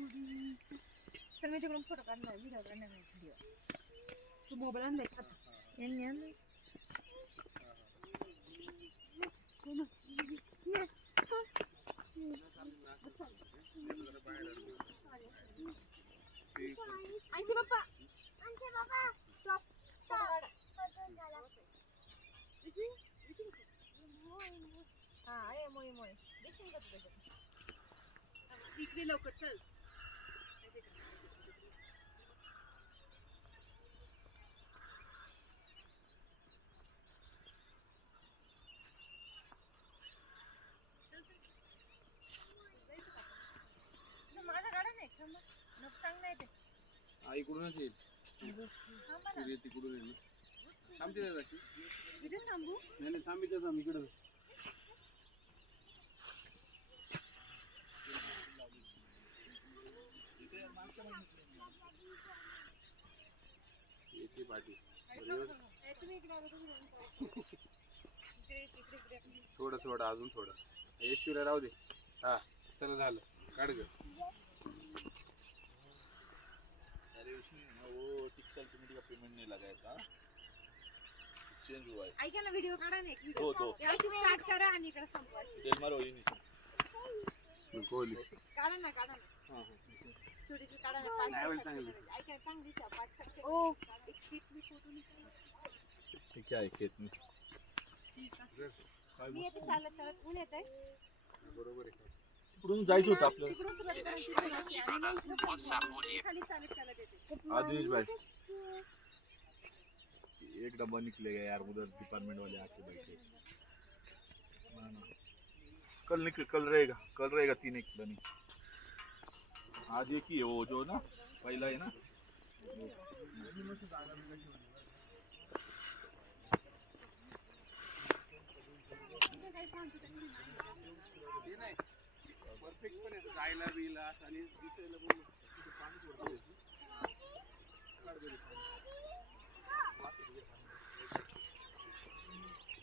चल मी तिकडून फोटो काढणार व्हिडिओ काढणार व्हिडिओ तू मोबाईल आणलाय का यांनी आणलाय आमचे पप्पा स्टॉप हा आहे मोय मोय देशील का तू त्याच्यात इकडे लवकर चल माझा गाडा नाही थांबा नक चांगला आहे ते आईकडूनच येईल थांबा ना तिकडून येईल थांबते दादाची इथेच थांबू नाही नाही थांबितच थांब इकडं येते पाठी तुम्ही इकडे आलो इकडे थोडं थोडं अजून थोडं येशूला राहू दे हा चला झालं काढ ग अरे उसमें वो टिक्सल कमेटी का पेमेंट नहीं लगाया था चेंज हुआ है ऐका ना व्हिडिओ काढा ना एक दो व्हिडिओ अशी स्टार्ट करा आणि इकडे संपवा अशी डेल मारो ये नहीं कोहली काढा ना हां छोटीशी काढा ना 5 सेकंद ऐका चांगली 5 सेकंद ओ एक क्लिप मी फोटो ये क्या है खेत में मी येते चालत ऊन येतंय बरोबर आहे तिकडून जायचं होतं आपल्याला तिकडून सुरुवात करायची खाली चालत येते आदिश भाई एक डब्बा निकलेगा यार उधर डिपार्टमेंट वाले आके बैठे ना ना कल रहेगा 3 एक किलो नहीं आज एक ही है वो जो ना पहला है ना परफेक्ट पण आहे जायला बिला आणि दिसायला पण